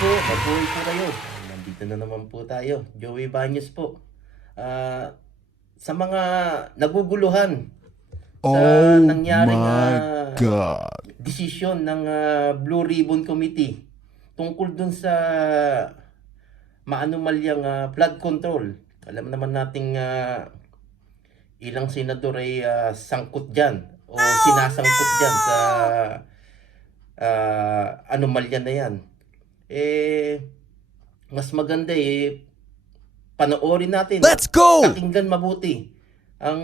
Mabuhay po kayo. Nandito na naman po tayo. Joey Banyos po. Ah, sa mga naguguluhan sa Oh nangyaring my God. desisyon ng Blue Ribbon Committee tungkol dun sa maanumalyang flood control. Alam naman nating ilang senador ay sangkot dyan o sinasangkot dyan sa anomalya na yan. Mas maganda panoorin natin Let's go! pakinggan mabuti ang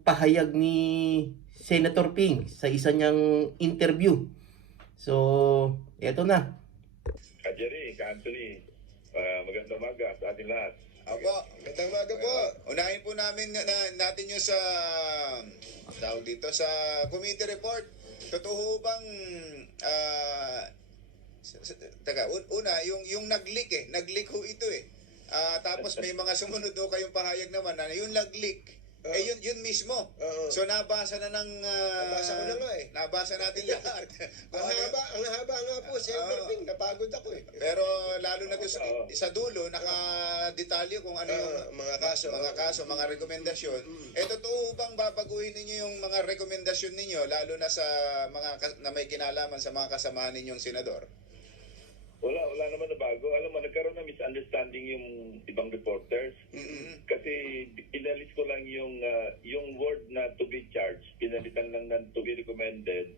pahayag ni Senator Ping sa isa niyang interview. So, eto na. Jerry, Anthony, magandang umaga sa ating lahat. Opo, magandang umaga po. Unahin po natin yung sa tawag dito sa committee report. Totoo bang una yung nag-leak nag-leak ho ito tapos may mga sumunod ho kayong pahayag naman na yung nag-leak yun mismo. So nabasa na ng Nabasa ko na nga nabasa natin lahat. Ang haba nga po, Senator Ping, napagod ako Pero lalo na doon sa dulo, nakadetalye kung ano yung mga kaso, mga rekomendasyon. Totoo bang babaguhin ninyo yung mga rekomendasyon ninyo, lalo na sa mga na may kinalaman sa mga kasamahan ninyong senador? Wala naman na bago. Alam mo, nagkaroon ng misunderstanding yung ibang reporters. Kasi inalis ko lang yung word na to be charged. Pinalitan lang ng to be recommended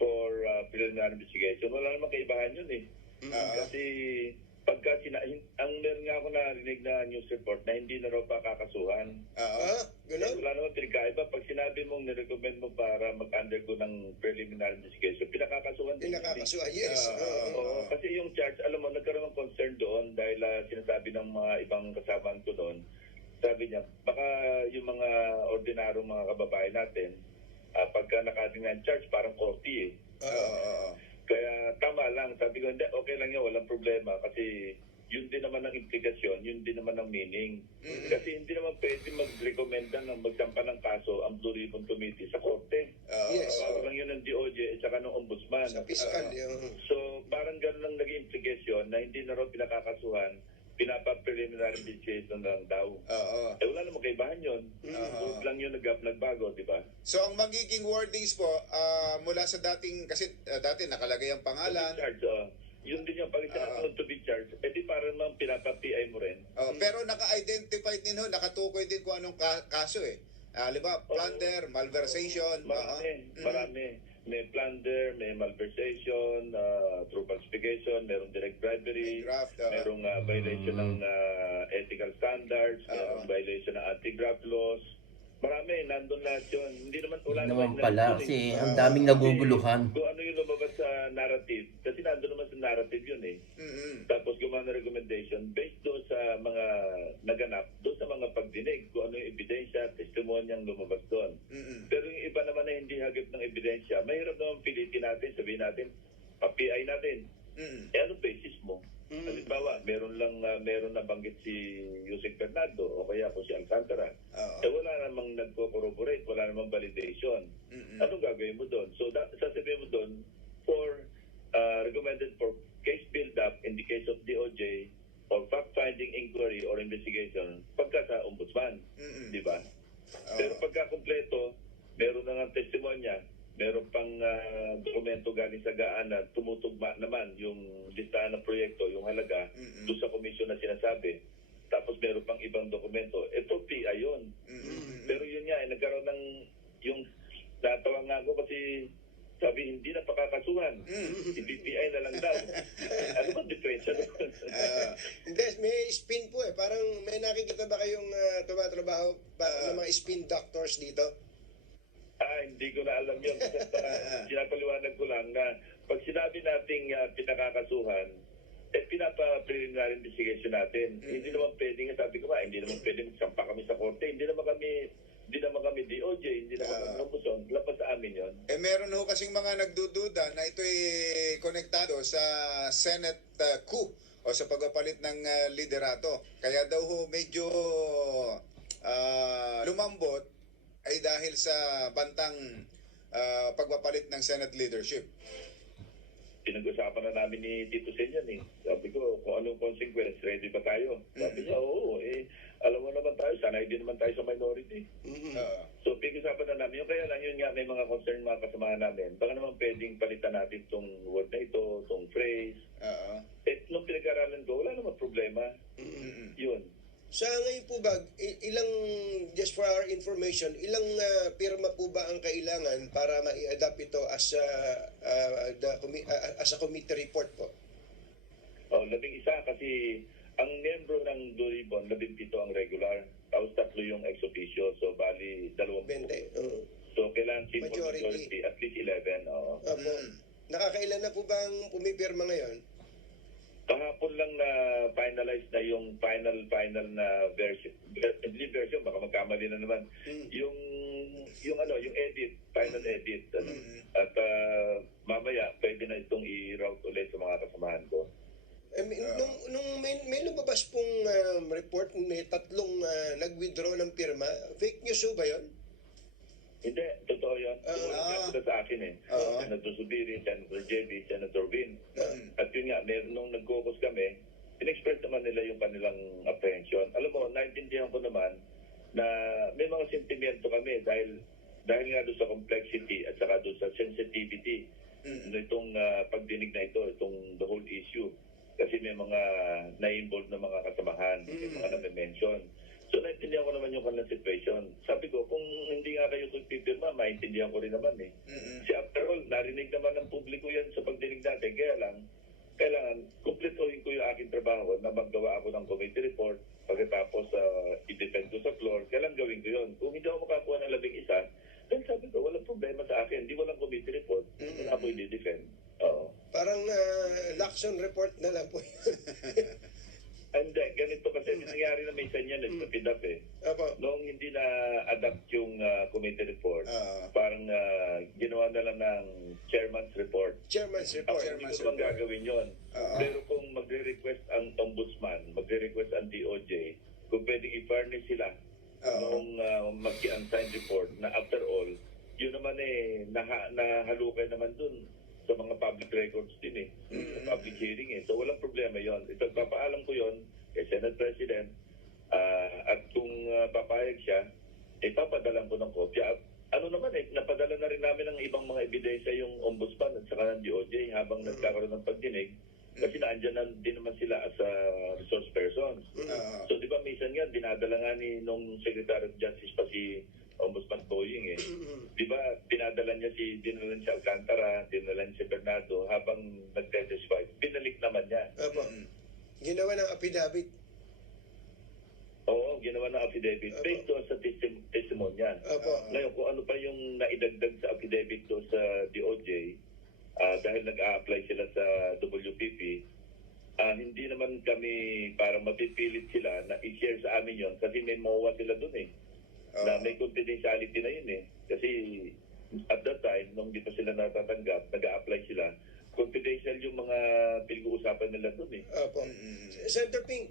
for preliminary investigation. Wala naman kaibahan yun Kasi pagka ang meron nga ako narinig na news report na hindi na raw pa kakasuhan. Ganun? Wala naman pinagkaiba. Pag sinabi mong nirecommend mo para mag-undergo ng preliminary investigation, pinakakasuhan din. Pinakakasuhan, yes. Oo, kasi yung charge, alam mo, nagkaroon ng concern doon dahil sinasabi ng mga ibang kasamaan ko doon, sabi niya, baka yung mga ordinarong mga kababayan natin, pagka nakating ng charge, parang korte Kaya tama lang, sabi ko, hindi, okay lang yan, walang problema kasi yun din naman ang implikasyon, yun din naman ang meaning. Kasi hindi naman pwede mag-recommenda ng magsampa ng kaso ang Blue Ribbon Committee sa korte. Yes. Parang yun ng DOJ at saka ng ombudsman. Sa fiscal, So parang gano'n lang naging implikasyon na hindi na raw pinakakasuhan, pinapa-preliminary investigation lang daw. Wala namang kaibahan yun. So lang yun nagbago, di ba? So ang magiging wordings po mula sa dating, kasi dati nakalagay ang pangalan. To be charged, yun din yung pag-isabi to be charged. Di parang mang pinapa-PI mo rin. Pero naka-identified din nakatukoy din kung anong kaso Halimbawa, plunder, malversation. Marami. May plunder, may malversation, through falsification, merong direct bribery, merong violation ng ethical standards, merong violation ng anti-graft laws. Marami, nandun lahat yun. Hindi naman Pala kasi ang daming naguguluhan. Kung ano yung lumabas sa narrative, kasi nandun naman sa narrative yun Tapos gumawa ng recommendation based doon sa mga naganap, doon sa mga pagdinig, kung ano yung ebidensya, testimonyang lumabas doon. Pero yung iba naman na hindi hagip ng ebidensya, mahirap naman pilitin natin, sabihin natin, pa-PI natin. Anong basis mo? Halimbawa, meron na banggit si Yusek Bernardo o kaya po si Alcantara. Wala namang nagko-corroborate, wala namang validation. Anong gagawin mo doon? So, sasabihin mo doon, recommended for case build-up in the case of DOJ or fact-finding inquiry or investigation pagka sa ombudsman. Di ba? Pero pagka kumpleto, meron na ng testimonya, meron pang dokumento galing sa gaan na tumutugma naman yung listahan ng proyekto, yung halaga, doon sa komisyon na sinasabi. Tapos meron pang ibang dokumento. Ito, PI yun. Pero yun nga, nagkaroon ng yung natawa nga ako kasi sabi, hindi na pakakasuhan. I-BPI na lang daw. Ano ba diferensya doon? Hindi, may spin po Parang may nakikita ba kayong tumatrabaho ng mga spin doctors dito? Hindi ko na alam yun. Sinapaliwanag ko lang na pag sinabi nating pinakakasuhan, pinapa-preliminary investigation natin. Hindi naman pwedeng, sabi ko hindi naman pwedeng magsampa kami sa korte. Hindi naman kami DOJ, hindi naman kami ombudsman. Lapas sa amin yun. Meron kasing mga nagdududa na ito'y konektado sa Senate coup o sa pagpapalit ng liderato. Kaya daw medyo lumambot ay dahil sa bantang pagpapalit ng Senate leadership. pinag-usapan na namin ni Tito Sen yan eh. Sabi ko, kung anong consequence, ready ba tayo? Sabi niya, oo, alam mo naman tayo, sanay din naman tayo sa minority. So, pinag-usapan na namin. Yung kaya lang, yun nga, may mga concern mga kasamahan namin. Baka naman pwedeng palitan natin itong word na ito, itong phrase. Nung pinag-aralan ko, wala naman problema. Yun. Sa ngayon po ba, ilang, just for our information, ilang pirma po ba ang kailangan para ma-adapt ito as a committee report po? 11 kasi ang miyembro ng Blue Ribbon, 17 ang regular. Tapos 3 yung ex officio. So, bali, 20. 20. So, kailangan simple Majority. majority, at least 11. Opo. Nakakailan na po bang pumipirma ngayon? Kahapon lang na finalize na yung final na version. Hindi version, baka magkamali na naman. Yung edit, final edit. At mamaya, pwede na itong i-route ulit sa mga kasamahan ko. Nung may lumabas pong report, may 3 nag-withdraw ng pirma. Fake news po ba yun? Hindi, totoo yun. Sila sa akin eh. Senator Subiri, Senator JB, Senator Vin. At yun nga, nung nag-caucus kami, in-express naman nila yung kanilang apprehension. Alam mo, naintindihan ko naman na may mga sentimiento kami dahil nga doon sa complexity at saka doon sa sensitivity nitong pagdinig na ito, itong the whole issue. Kasi may mga na-involved na mga kasamahan, may mga na-mention. So, naintindihan ko naman yung kanilang situation. Sabi ko, kung hindi nga kayo pipirma, maintindihan ko rin naman eh. Si after all, narinig naman ng publiko yan sa pagdinig natin. Kaya lang, kailangan, kumpletohin ko yung aking trabaho na maggawa ako ng committee report. Pagkatapos, i-defend ko sa floor. Kailan gawin ko yun? Kung hindi ako makakuha ng 11, then sabi ko, walang problema sa akin. Hindi walang committee report. Wala ako i-defend. Oo. Parang Lacson report na lang po. Hindi, ganito kasi nangyari na minsan yan, nagpapidap eh. Opo. Noong hindi na adapt yung committee report, parang ginawa na lang ng chairman's report. Chairman's Ako report. hindi ko naman gagawin yun. Pero kung magre-request ang ombudsman, magre-request ang DOJ, kung pwedeng i-furnish sila noong mag-unsigned report na after all, yun naman eh, nahalukay naman dun sa mga public records din eh, sa public hearing eh. So walang problema yon. Ipagpapaalam ko yon kay Senate President at kung papayag siya, ipapadalan ko ng kopya. Ano naman eh, napadala na rin namin ng ibang mga ebidensya yung ombudsman at saka ng DOJ habang nagkakaroon ng pagdinig kasi naandyan na din naman sila as a resource persons. So di ba minsan nga, dinadala nga ni nung Secretary of Justice pa si Ombudsman Boying eh. Di ba, dinadala niya dinala niya si Alcantara, dinala niya si Bernardo habang nag-testify. Binalik naman niya. Opo. Ginawa ng affidavit. Oo, ginawa ng affidavit based doon sa testimonya. Ngayon, kung ano pa yung naidagdag sa affidavit doon sa DOJ, dahil nag-a-apply sila sa WPP, hindi naman kami para mapipilit sila na i-share sa amin yon kasi may MOA sila doon eh. Na may confidentiality na yun eh. Kasi at that time, nung di pa sila natatanggap, nag-a-apply sila, confidential yung mga pinag-uusapan nila doon eh. Opo. Senator Ping,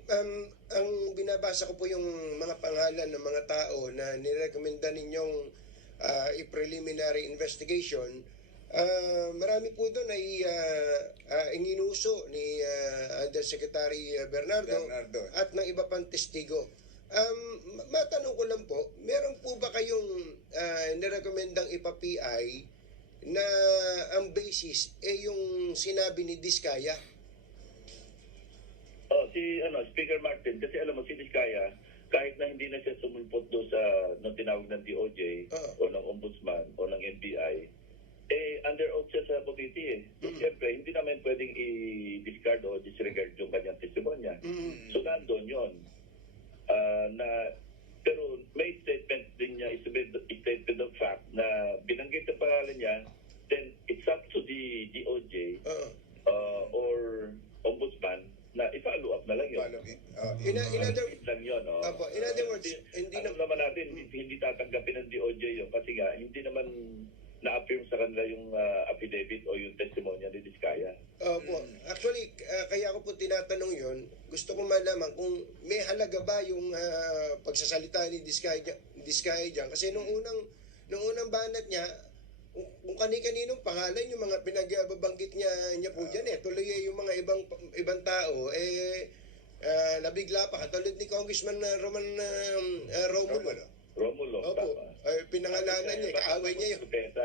ang binabasa ko po yung mga pangalan ng mga tao na nirekomenda ninyong i-preliminary investigation. Marami po doon ay inuso ni Undersecretary Bernardo at ng iba pang testigo. Matanong ko lang po, meron po ba kayong nirekomendang ipa-PI na ang basis yung sinabi ni Diskaya? Speaker Martin, kasi alam mo si Diskaya, kahit na hindi na siya sumulpot doon sa tinawag ng DOJ o ng Ombudsman o ng NBI, under oath siya sa committee eh. So, siyempre, hindi naman pwedeng i-discard o disregard yung kanyang testimonya. So, nandun yun. Pero may statement din niya, statement of fact na binanggit ang pangalan niya, then it's up to the DOJ or Ombudsman na i-follow up na lang yun. In other words, hindi naman natin, hindi tatanggapin ng DOJ yun kasi nga, hindi naman na-affirm sa kanila yung affidavit o yung testimonya ni Diskaya. Opo. Actually, kaya ko po tinatanong yon. Gusto ko malaman kung may halaga ba yung pagsasalita ni Diskaya dyan. Kasi nung unang banat niya, kung kani-kaninong pangalan yung mga pinagbabanggit niya po dyan tuloy yung mga ibang tao nabigla pa katulad ni Congressman Romulo. Romulo, Opo, tama. pinangalanan niya, kaaway niya yun. Gutesa.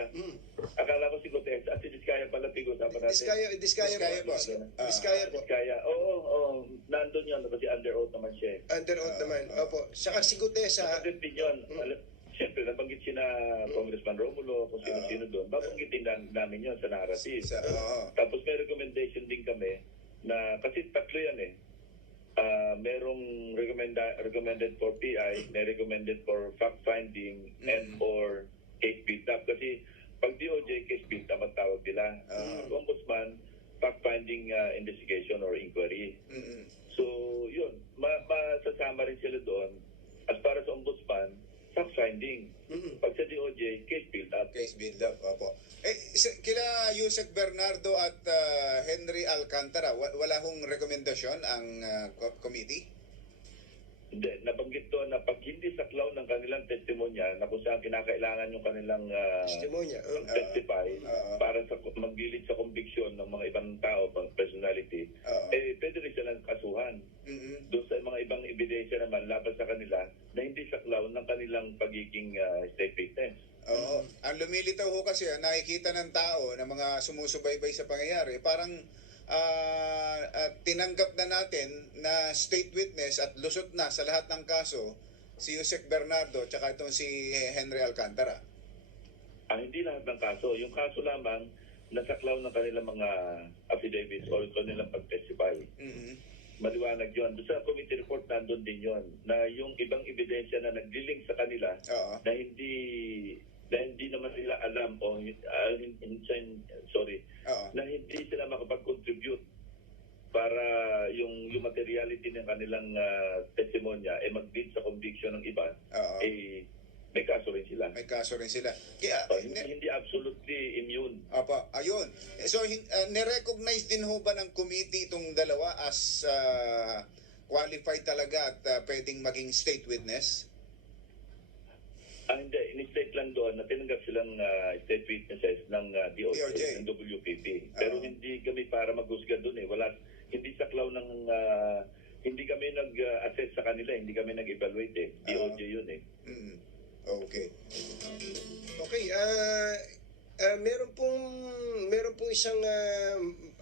Akala ko si Gutesa. At si Diskaya pala pag-usapan natin. Diskaya po. Diskaya. Oo. Nandun yun. Kasi under oath naman siya. Under oath naman. Opo. Saka si Gutesa. Sa din yun. Siyempre, nabanggit si na Congressman Romulo, kung sino-sino doon. Babanggitin namin yun sa narrative. Tapos may recommendation din kami na, kasi tatlo yan merong recommended for PI, may recommended for fact-finding and for case build-up. Kasi pag DOJ, case build-up ang tawag nila. Ombudsman, fact-finding investigation or inquiry. So, yun. Masasama rin sila doon. As para sa Ombudsman, fact-finding. Pag sa DOJ, case build-up. Case build-up, opo. Kila Yusek Bernardo at Henry Alcantara, wala hong rekomendasyon ang committee? Hindi, nabanggit doon na pag hindi saklaw ng kanilang testimonya na kung saan kinakailangan yung kanilang Testimonya. testify para sa maggilid sa conviction ng mga ibang tao, pang personality, pwede rin silang kasuhan. Doon sa mga ibang ebidensya naman laban sa kanila na hindi saklaw ng kanilang pagiging state witness. Oo. Ang lumilitaw ho kasi, nakikita ng tao na mga sumusubaybay sa pangyayari, parang tinanggap na natin na state witness at lusot na sa lahat ng kaso si Yusek Bernardo tsaka itong si Henry Alcantara. Hindi lahat ng kaso. Yung kaso lamang nasaklaw ng kanilang mga affidavits o kanilang pag-testify. Maliwanag yun. Doon sa committee report nandun din yun na yung ibang ebidensya na naglilink sa kanila na hindi naman nila alam o na hindi sila makapag-contribute para yung materiality ng kanilang testimonya mag-lead sa conviction ng iba, may kaso rin sila. May kaso rin sila. Kaya, hindi absolutely immune. Ayun. So, nirecognize din ho ba ng committee itong dalawa as qualified talaga at pwedeng maging state witness? Hindi, in-state lang doon na tinanggap silang state witnesses ng DOJ, ng WPP. Pero hindi kami para maghusga doon hindi saklaw ng hindi kami nag-assess sa kanila, hindi kami nag-evaluate DOJ yun Okay. Okay, meron pong isang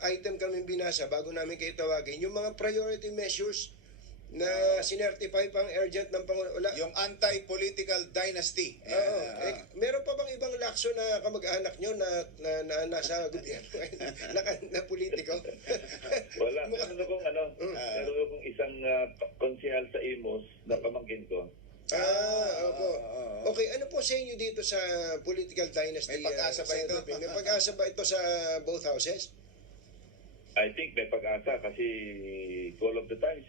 item kami binasa bago namin kayo tawagin, yung mga priority measures na sinertify pang urgent ng Pangulo. Yung anti-political dynasty. Meron pa bang ibang lakso na kamag-anak nyo na nasa gobyerno na politiko? Wala. Meron akong isang konsehal sa Imus na pamangkin ko. Opo. Okay, ano po sa inyo dito sa political dynasty? May pag-asa ba ito? May pag-asa ba ito sa both houses? I think may pag-asa kasi all of the times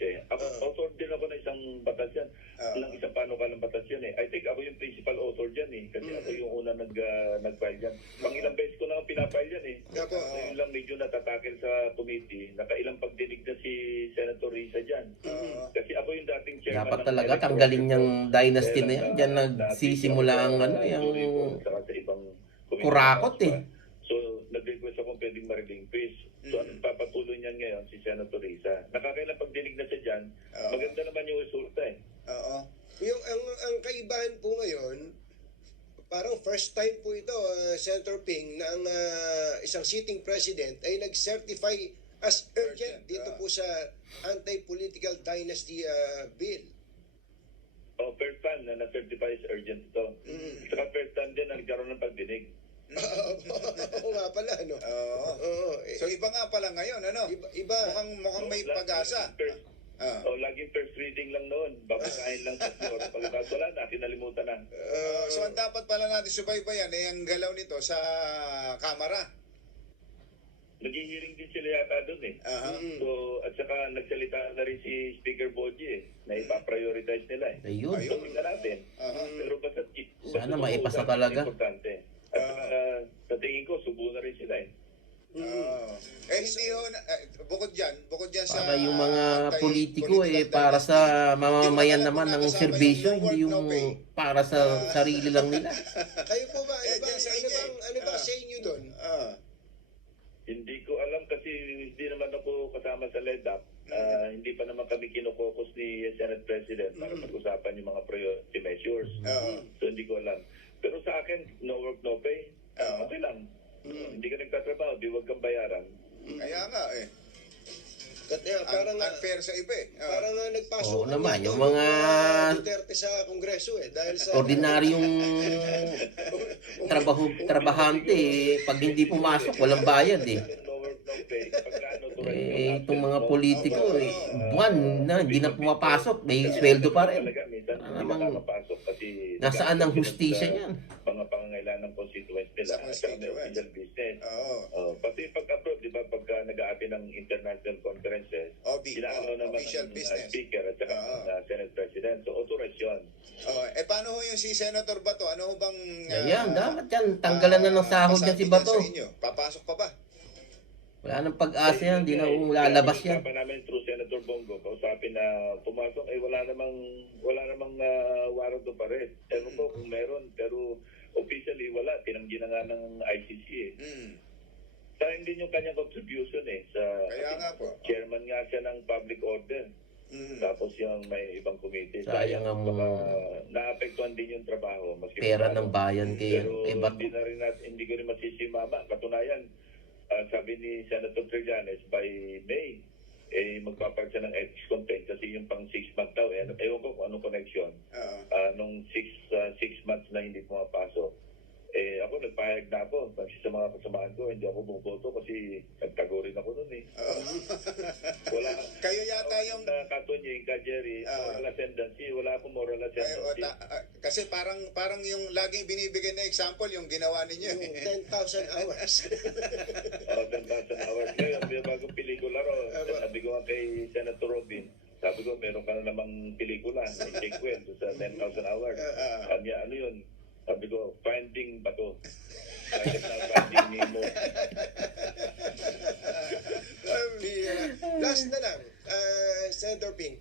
author din ako ng isang batas yan. Ng isang panukalang batas yan I think ako yung principal author dyan kasi ako yung una nag-file yan. Pangilang beses ko na pinafile yan Ngayon lang medyo natatakil sa committee. Nakailang pagdinig na si Senator Risa dyan. Kasi ako yung dating chairman. Dapat talaga tanggalin yung dynasty na yan. Diyan nagsisimula ang kurakot So, nag-request ako pwedeng ma-relinquish. So, ang papatuloy niyan ngayon si Senator Risa. Nakakailang pagdinig na siya dyan, maganda naman yung resulta Yung ang kaibahan po ngayon, parang first time po ito, Senator Ping, na ang isang sitting president ay nag-certify as urgent dito po sa anti-political dynasty bill. First time na na-certify as urgent ito. Saka first time din na nagkaroon ng pagdinig. Oo nga pala, no? So, iba nga pala ngayon, Iba. Mukhang may pag-asa. Laging first reading lang noon. Babasahin lang sa floor. Pagkatapos wala na, kinalimutan na. So, ang dapat pala natin subaybayan ang galaw nito sa Kamara. Nag-hearing din sila yata doon So, at saka nagsalita na rin si Speaker Boji na ipaprioritize nila Ayun. So, tingnan natin. Pero basta Sana maipasa talaga. Importante. At sa tingin ko, subo na rin sila Hindi ho, bukod dyan sa... Para yung mga politiko para sa mamamayan naman ng serbisyo, hindi yung para sa sarili lang nila. Kayo po ba? Ano ba Hindi ko alam kasi hindi naman ako kasama sa LEDAP. Hindi pa naman kami kinukokos ni Senate President para pag-usapan yung mga priority measures. So hindi ko alam. Pero sa akin, no work, no pay. Okay lang. Hindi ka nagtatrabaho, di wag kang bayaran. Kaya nga eh. Parang Unfair sa iba eh. parang nagpasok Oo naman, niya yung doon, mga Duterte sa Kongreso dahil sa ordinaryong trabahante, pag hindi pumasok, walang bayad eh. No work, no pay. Pagkano Itong mga politiko, buwan na, hindi na pumapasok, may sweldo pa rin. Talaga, minsan hindi Namang, nakakapasok kasi nasaan ang hustisya niyan? mga pangangailangan ng constituents nila Sa at saka may constituents. official business. Oo. Pati pag-approve, di ba, pagka nag-aapi ng international conferences, inaano naman official ng business. Speaker at saka Oo. ng Senate President. So, authorized yun. Paano ho yung si Senator Bato? Ano ho bang... Ayan, dapat yan, tanggalan na ng sahod yan si kasabi Bato. sa inyo? Papasok pa ba? Wala nang pag-asa yan, hindi na lalabas yan. Kaya namin through Senator Bongo, kausapin na pumasok, wala namang warrant of arrest. Ewan ko kung meron, pero officially wala. Tinanggi na nga ng ICC eh. Sayang din yung kanyang contribution eh. Kaya nga po. Chairman nga siya ng public order. Tapos yung may ibang committee. Sayang ang baka naapektuhan din yung trabaho. Maski pera paano. ng bayan kay Pero Bato. hindi ko rin masisimama. Katunayan, sabi ni Senator Trillanes, by May, magpapag siya ng ethics complaint kasi yung pang 6 months daw. Ewan ko kung anong connection. Nung 6 months na hindi pumapasok. Ako nagpahayag na ako. Kasi sa mga kasamaan ko, hindi ako bumoto kasi nagtago rin ako nun eh. Wala. Kayo yata yung... Katunying ka, Jerry, moral ascendancy. Wala akong moral ascendancy. Kasi parang yung laging binibigay na example yung ginawa ninyo. yung 10,000 hours. 10,000 hours. Ngayon, may bagong pelikula ro. Sabi ko nga kay Senator Robin, sabi ko, meron ka na namang pelikula, may sequel sa 10,000 hours. Kanya, ano yun? Sabi ko, Finding Bato. Finding Nemo. Last na lang, Senator Ping.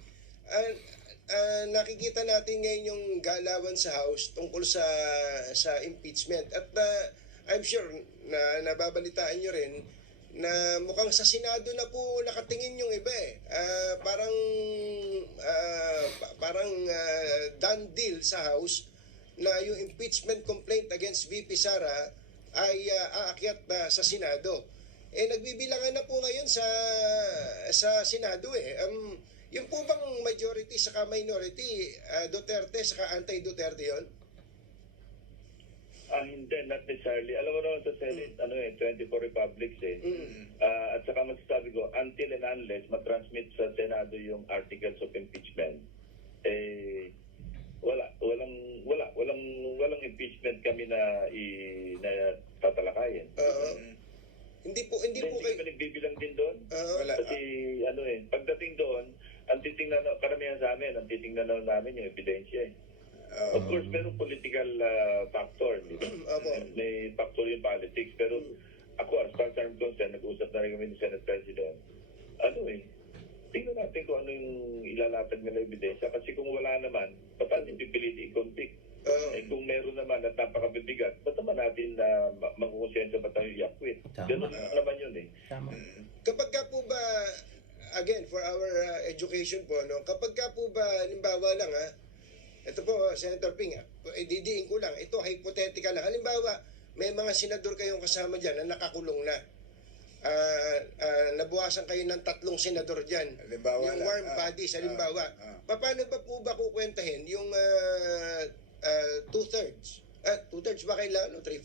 Nakikita natin ngayon yung galawan sa House tungkol sa impeachment. At I'm sure na nababalitaan nyo rin na mukhang sa Senado na po nakatingin yung iba eh. Parang done deal sa House na yung impeachment complaint against VP Sara ay aakyat na sa Senado. Nagbibilangan na po ngayon sa Senado eh. Yung po bang majority saka minority, Duterte saka anti-Duterte yon? Hindi, not necessarily. Alam mo naman sa Senate, 24 republics eh. At saka masasabi ko, until and unless matransmit sa Senado yung articles of impeachment, walang impeachment kami na tatalakayin. Hindi po Hindi kayo. kami nagbibilang din doon. Wala. Kasi pagdating doon, ang titingnan karamihan sa amin, ang titingnan namin yung ebidensya eh. Of course, meron political factor. Di ba? May factor yung politics. Pero ako, as far as I'm concerned, nag-usap na rin kami ng Senate President. Tingnan natin kung ano yung ilalatag nila ebidensya. Kasi kung wala naman, ba't natin pipiliti i-convict? Kung meron naman at napakabibigat, ba't naman natin magkukonsensya ba tayo i-acquit? Ganun naman yun eh. Tama. Kapag ka po ba, again, for our education po, no? Kapag ka po ba, halimbawa lang ito po, Senator Ping, didiin ko lang, ito hypothetical lang. Halimbawa, may mga senador kayong kasama dyan na nakakulong na. Nabuwasan kayo ng 3 senador dyan. Halimbawa yung lang. warm bodies, halimbawa. Paano ba po ba kukwentahin yung 2/3? 2/3 ba kailangan o 3/4?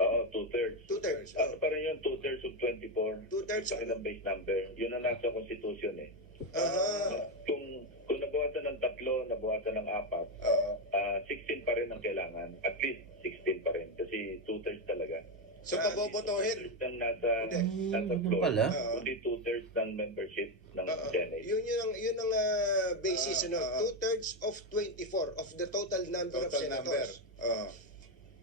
Oo, 2/3. 2/3. Ano pa rin yun, 2/3 of 24. 2/3. Sa kanilang base number. Yun ang nasa Constitution eh. Aha. Kung nabawasan ng 3, nabawasan ng 4, 16 pa rin ang kailangan. At least 16 pa rin. Kasi 2/3 talaga. So pabobotohin. 2/3 ng nasa floor. pala. Kundi 2/3 ng membership ng Senate. Yun ang basis, 2/3 of 24 of the total number of Total number. senators.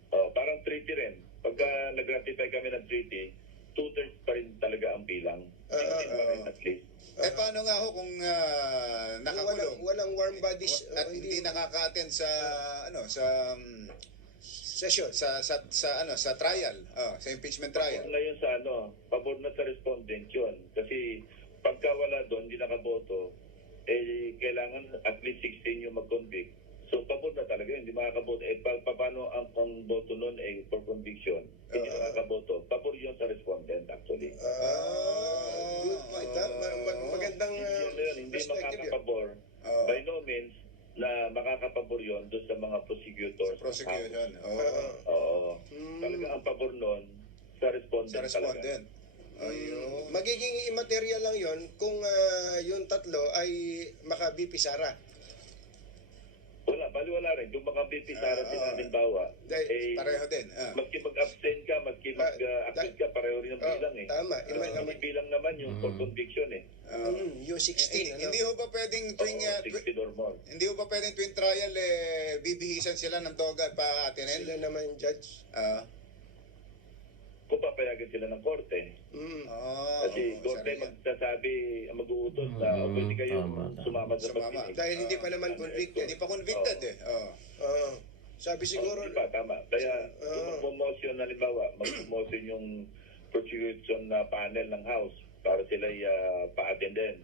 Parang treaty rin. Pagka nag-ratify kami ng treaty, 2/3 pa rin talaga ang bilang. 16 pa rin at least. Paano nga ho kung nakakulong? Walang warm bodies. At hindi nakaka-attend sa Session. sa trial, sa impeachment trial. Ngayon sa pabor na sa respondent yun. Kasi pagka wala doon, hindi nakaboto, kailangan at least 16 yung mag-convict. So pabor na talaga yun, hindi makakaboto. Paano ang boto nun for conviction? Hindi makakaboto. Pabor yun sa respondent actually. Good point. Magandang Hindi perspective yun. makakapabor. By no means na makakapabor yun doon sa mga prosecutors. Prosecution. Oo. Talaga ang pabor nun sa respondent. Sa respondent. Mm. Magiging immaterial lang yon kung yung tatlo ay maka-BP Sara. Wala rin. Kung maka-BP Sara din halimbawa, Pareho din. maski mag-abstain ka, maski mag-accept ka, pareho rin ang bilang eh. Tama. Ang bilang naman yung for conviction eh. Yung 16. Hindi ho ba pwedeng tuwing 16 or more. hindi ho ba pwedeng tuwing trial bibihisan sila ng toga at paatinin? Sila naman judge. Kung papayagan sila ng korte. Kasi korte magsasabi, mag-uutos na pwede kayo sumama sa Sumama. pagdinig. Dahil hindi pa naman convicted. Hindi pa convicted Sabi siguro, Di ba? Tama. Kaya kung mag-motion, halimbawa, mag-motion yung prosecution na panel ng House para sila pa-attend din.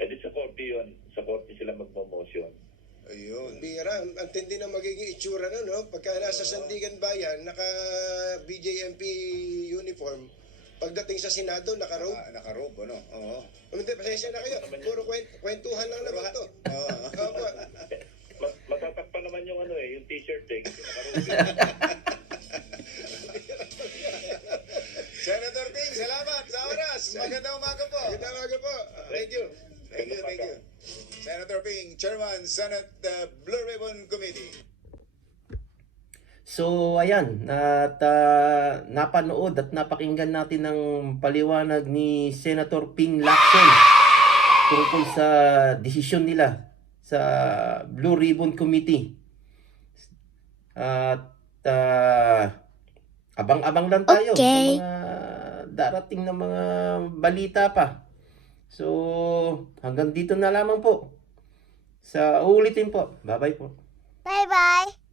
Di sa korte yun. Sa korte sila mag-motion. Ayun. bira, ang tindi na magiging itsura na, no? Pagka nasa Sandigan Bayan, naka-BJMP uniform, pagdating sa Senado, naka-robe. Naka-robe, ano? Oo. Hindi, pasensya na kayo. Puro kwentuhan lang naman to. Opo. Matatakpan naman yung yung t-shirt eh. Kasi nakaroon. Senator Ping, salamat sa oras. Magandang umaga po. Magandang umaga po. Thank you. Thank you. Senator Ping, Chairman, Senate Blue Ribbon Committee. So ayan, at napanood at napakinggan natin ng paliwanag ni Senator Ping Lacson tungkol sa desisyon nila sa Blue Ribbon Committee. At abang-abang lang tayo sa mga darating na mga balita pa. So hanggang dito na lamang po. Sa ulitin po. Bye-bye po. Bye-bye.